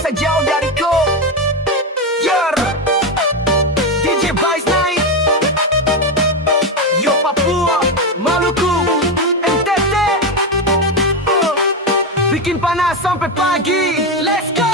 bisa jauh dariku. Yer DJ Vice Night, yo Papua, Maluku, NTT, bikin panas sampai pagi. Let's go.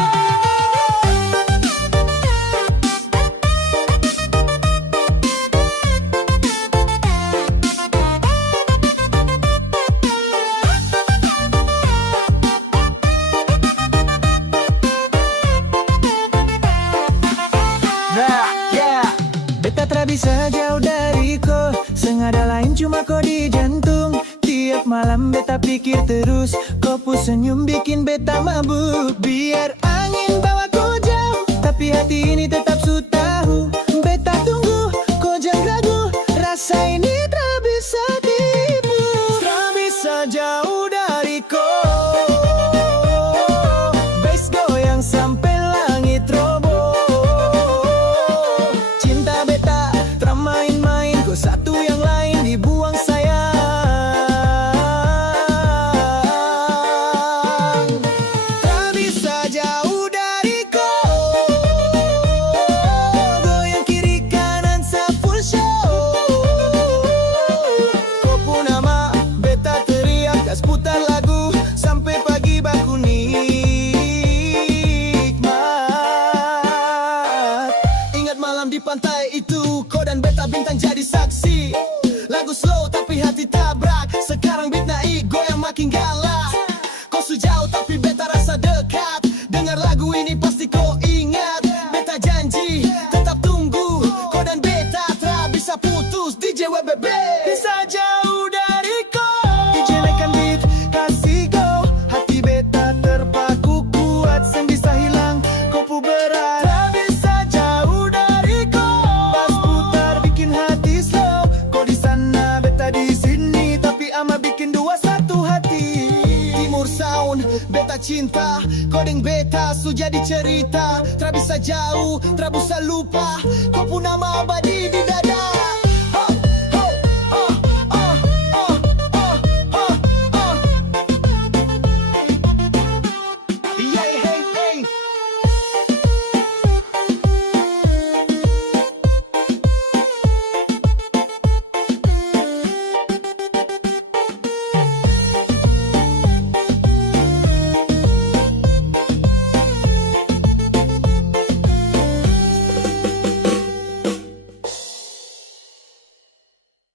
Beta tak bisa jauh dari kau, sengaja lain cuma kau di jantung. Tiap malam beta pikir terus, kau pun senyum bikin beta mabuk. Biar angin bawa kau jauh, tapi hati ini tetap su tahu. Beta tunggu, kau jangan ragu, rasa ini tak bisa tipu. Tak bisa jauh dari kau, bass goyang sampai langit roboh. Cinta beta tak main-main, kau satu yang lain dibuang sayang. Tak bisa jauh dari kau, goyang kiri kanan full show. Kau pun nama beta teriak, gas putar lagu sampai pagi baku nikmat. Ingat malam di pantai itu, kau dan beta bintang jadi saksi. Lagu slow tapi hati tabrak, sekarang beat naik goyang makin galak. Kau su jauh tapi beta rasa dekat, dengar lagu ini pasti kau ingat. Beta janji tetap tunggu, kau dan beta tak bisa putus. DJ WBB bisa jauh dari kau. DJ naikkan beat, kasih go, hati beta terpaku kuat, sen bisa hilang, kau pu berat. Tak bisa jauh dari kau, pas putar bikin hati slow. Kau di sana, beta di sini, tapi ama bikin dua satu hati. Timur Sound, beta cinta, kau deng beta su jadi cerita. Tak bisa jauh, tak bisa lupa, kau pun nama abadi di dada.